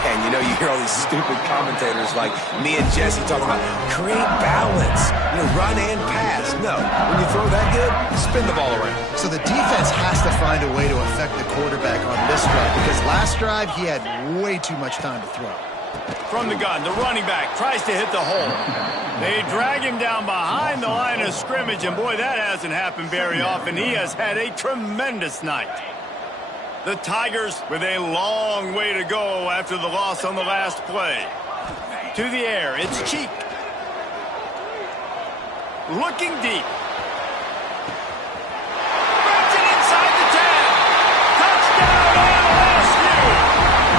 And you know, you hear all these stupid commentators like me and Jesse talking about create balance, run and pass. No, when you throw that good, spin the ball around. So the defense has to find a way to affect the quarterback on this drive because last drive he had way too much time to throw. From the gun, the running back tries to hit the hole. They drag him down behind the line of scrimmage, and boy, that hasn't happened very often. He has had a tremendous night. The Tigers with a long way to go after the loss on the last play. To the air, it's Cheek. Looking deep. Brings it inside the 10. Touchdown LSU.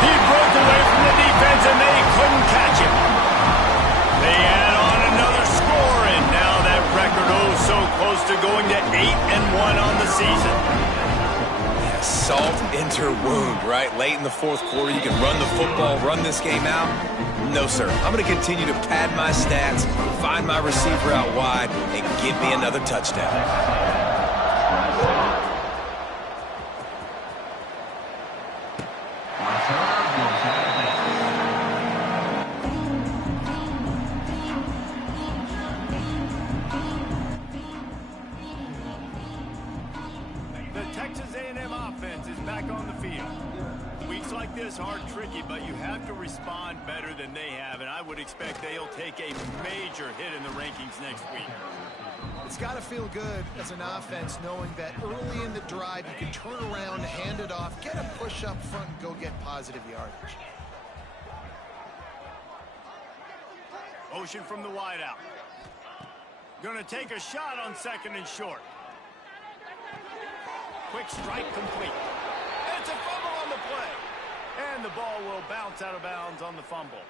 He broke away from the defense and they couldn't catch him. They add on another score, and now that record so close to going to 8-1 on the season. Salt into wound, right? Late in the fourth quarter, you can run the football, run this game out. No, sir. I'm going to continue to pad my stats, find my receiver out wide, and give me another touchdown. Are tricky, but you have to respond better than they have, and I would expect they'll take a major hit in the rankings next week. It's got to feel good as an offense knowing that early in the drive you can turn around, hand it off, get a push up front, and go get positive yardage. Motion from the wideout. Gonna take a shot on 2nd and short. Quick strike complete. And it's a fumble on the play. And the ball will bounce out of bounds on the fumble.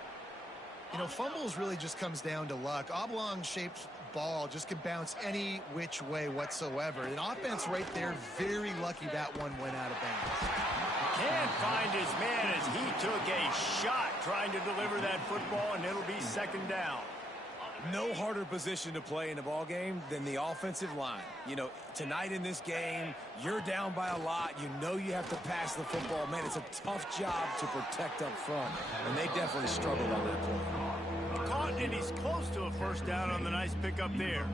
Fumbles really just comes down to luck. Oblong-shaped ball just can bounce any which way whatsoever. An offense right there, very lucky that one went out of bounds. Can't find his man as he took a shot trying to deliver that football, and it'll be 2nd down. No harder position to play in a ball game than the offensive line. Tonight in this game, you're down by a lot. You have to pass the football. Man, it's a tough job to protect up front, and they definitely struggled on that play. Caught, and he's close to a first down on the nice pickup there.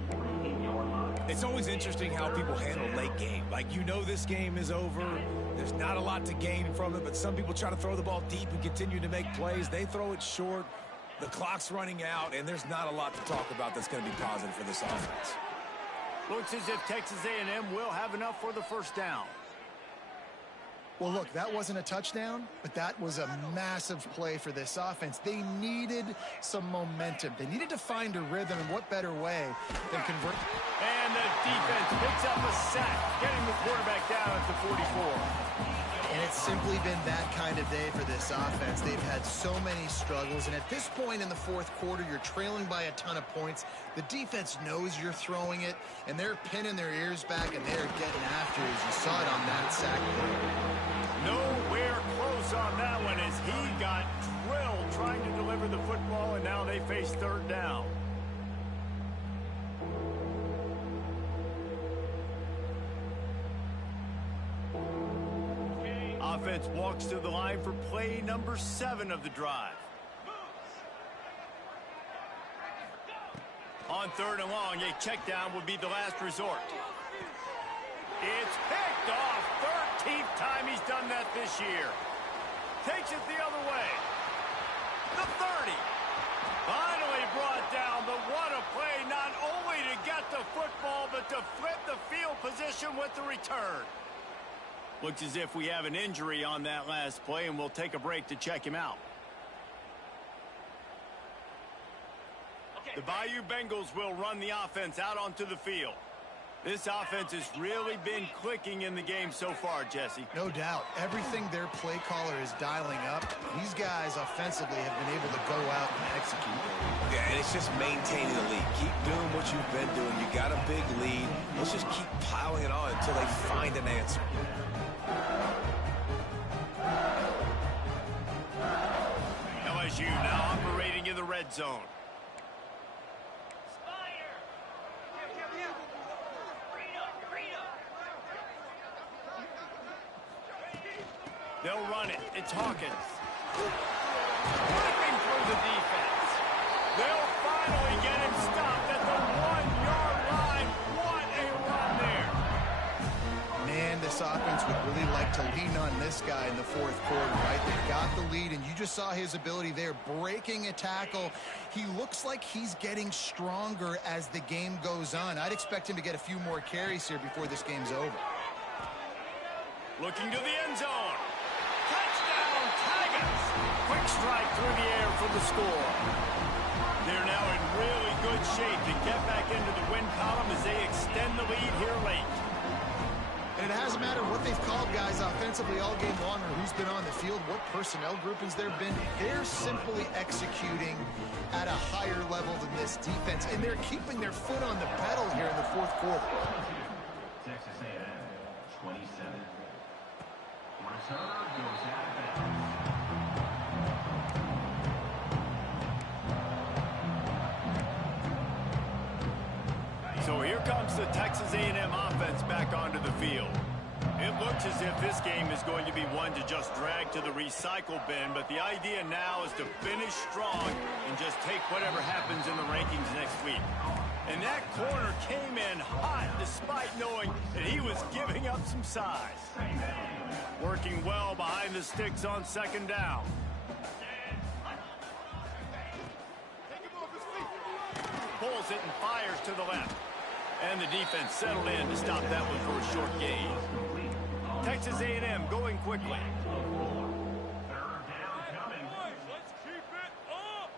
It's always interesting how people handle late game. This game is over. There's not a lot to gain from it, but some people try to throw the ball deep and continue to make plays. They throw it short. The clock's running out, and there's not a lot to talk about that's going to be positive for this offense. Looks as if Texas A&M will have enough for the first down. Well, look, that wasn't a touchdown, but that was a massive play for this offense. They needed some momentum. They needed to find a rhythm, and what better way than convert. And the defense picks up a sack, getting the quarterback down at the 44. And it's simply been that kind of day for this offense. They've had so many struggles, and at this point in the fourth quarter, you're trailing by a ton of points. The defense knows you're throwing it, and they're pinning their ears back, and they're getting after it, as you saw it on that sack play. Nowhere close on that one as he got drilled trying to deliver the football, and now they face third down. Offense walks to the line for play number 7 of the drive. On third and long, a check down would be the last resort. It's picked off. 13th time he's done that this year. Takes it the other way. The 30. Finally brought down, but what a play, not only to get the football, but to flip the field position with the return. Looks as if we have an injury on that last play, and we'll take a break to check him out. The Bayou Bengals will run the offense out onto the field. This offense has really been clicking in the game so far, Jesse. No doubt. Everything their play caller is dialing up, these guys offensively have been able to go out and execute. Yeah, and it's just maintaining the lead. Keep doing what you've been doing. You got a big lead. Let's just keep piling it on until they find an answer. LSU now operating in the red zone. They'll run it. It's Hawkins. Flipping through the defense. They'll finally get him stopped at the 1-yard line. What a run there. Man, this offense would really like to lean on this guy in the fourth quarter, right? They've got the lead, and you just saw his ability there, breaking a tackle. He looks like he's getting stronger as the game goes on. I'd expect him to get a few more carries here before this game's over. Looking to the end zone. Touchdown, Tigers! Quick strike through the air for the score. They're now in really good shape to get back into the win column as they extend the lead here late. And it hasn't mattered what they've called guys offensively all game long or who's been on the field, what personnel groupings there have been. They're simply executing at a higher level than this defense, and they're keeping their foot on the pedal here in the fourth quarter. Texas A&M, 27. Return goes out of bounds. So here comes the Texas A&M offense back onto the field. It looks as if this game is going to be one to just drag to the recycle bin, but the idea now is to finish strong and just take whatever happens in the rankings next week. And that corner came in hot despite knowing that he was giving up some size. Working well behind the sticks on second down. Pulls it and fires to the left. And the defense settled in to stop that one for a short gain. Texas A&M going quickly. Third down coming. Let's keep it up.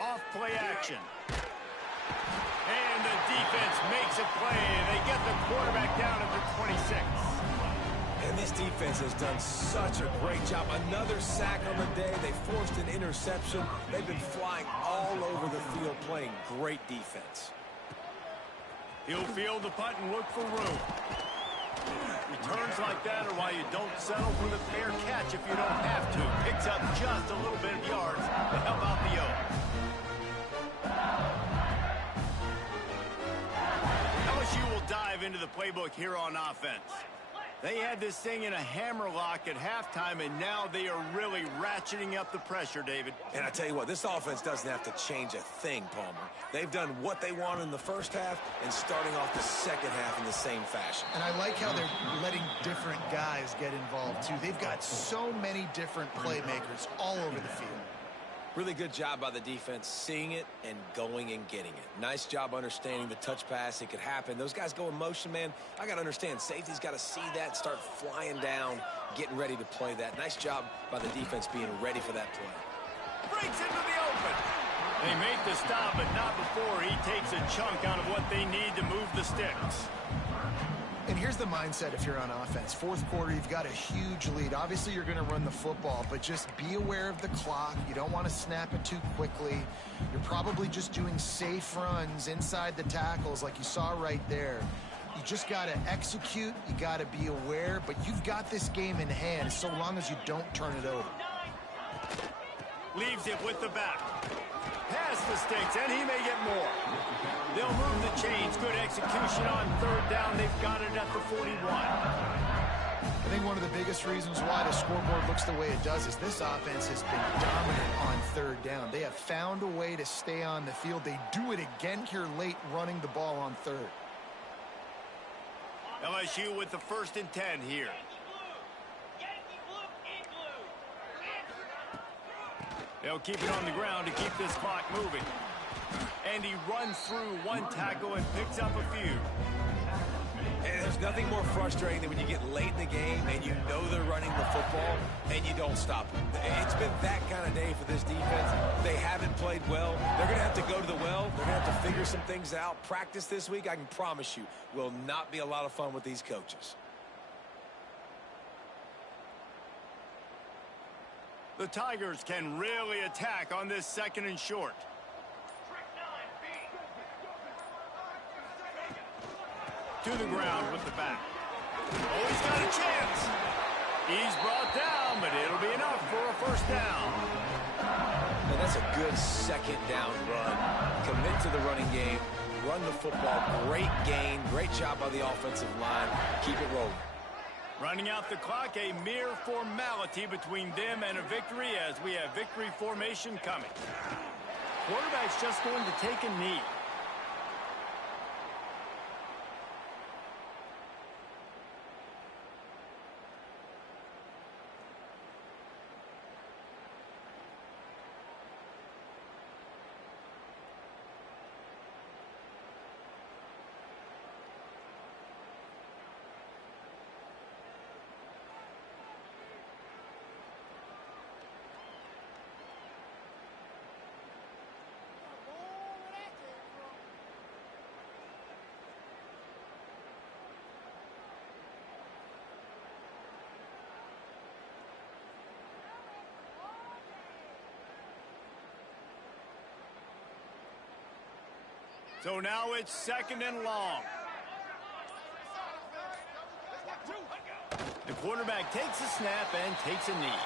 Off play action. And the defense makes a play. They get the quarterback down at the 26. And this defense has done such a great job. Another sack on the day. They forced an interception. They've been flying all over the field playing great defense. He'll field the punt and look for room. Returns like that are why you don't settle for the fair catch if you don't have to. Picks up just a little bit of yards to help out the O. LSU will dive into the playbook here on offense. They had this thing in a hammerlock at halftime, and now they are really ratcheting up the pressure, David. And I tell you what, this offense doesn't have to change a thing, Palmer. They've done what they wanted in the first half and starting off the second half in the same fashion. And I like how they're letting different guys get involved, too. They've got so many different playmakers all over the field. Really good job by the defense seeing it and going and getting it. Nice job understanding the touch pass. It could happen. Those guys go in motion, man. I got to understand. Safety's got to see that, start flying down, getting ready to play that. Nice job by the defense being ready for that play. Breaks into the open. They make the stop, but not before he takes a chunk out of what they need to move the sticks. And here's the mindset if you're on offense. Fourth quarter, you've got a huge lead. Obviously, you're going to run the football, but just be aware of the clock. You don't want to snap it too quickly. You're probably just doing safe runs inside the tackles like you saw right there. You just got to execute. You got to be aware, but you've got this game in hand so long as you don't turn it over. Leaves it with the back. Pass the sticks, and he may get more. They'll move the chains. Good execution on third down. They've got it at the 41. I think one of the biggest reasons why the scoreboard looks the way it does is this offense has been dominant on third down. They have found a way to stay on the field. They do it again here late, running the ball on third. LSU with the 1st and 10 here. They'll keep it on the ground to keep this clock moving. And he runs through one tackle and picks up a few. And there's nothing more frustrating than when you get late in the game and you know they're running the football and you don't stop them. It's been that kind of day for this defense. They haven't played well. They're going to have to go to the well. They're going to have to figure some things out. Practice this week, I can promise you, will not be a lot of fun with these coaches. The Tigers can really attack on this 2nd and short. To the ground with the back. Oh, he's got a chance. He's brought down, but it'll be enough for a 1st down. And that's a good 2nd down run. Commit to the running game. Run the football. Great gain. Great job by the offensive line. Keep it rolling. Running out the clock, a mere formality between them and a victory as we have victory formation coming. Quarterback's just going to take a knee. So now it's 2nd and long. The quarterback takes a snap and takes a knee.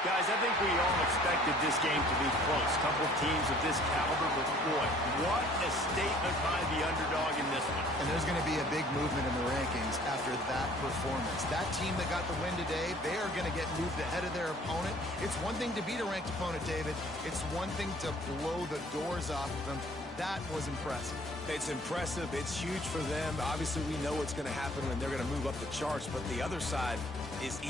Guys, I think we all expected this game to be close. A couple of teams of this caliber, but boy, what a statement by the underdog in this one. And there's going to be a big movement in the rankings after that performance. That team that got the win today, they are going to get moved ahead of their opponent. It's one thing to beat a ranked opponent, David. It's one thing to blow the doors off of them. That was impressive. It's impressive. It's huge for them. Obviously, we know what's going to happen when they're going to move up the charts, but the other side is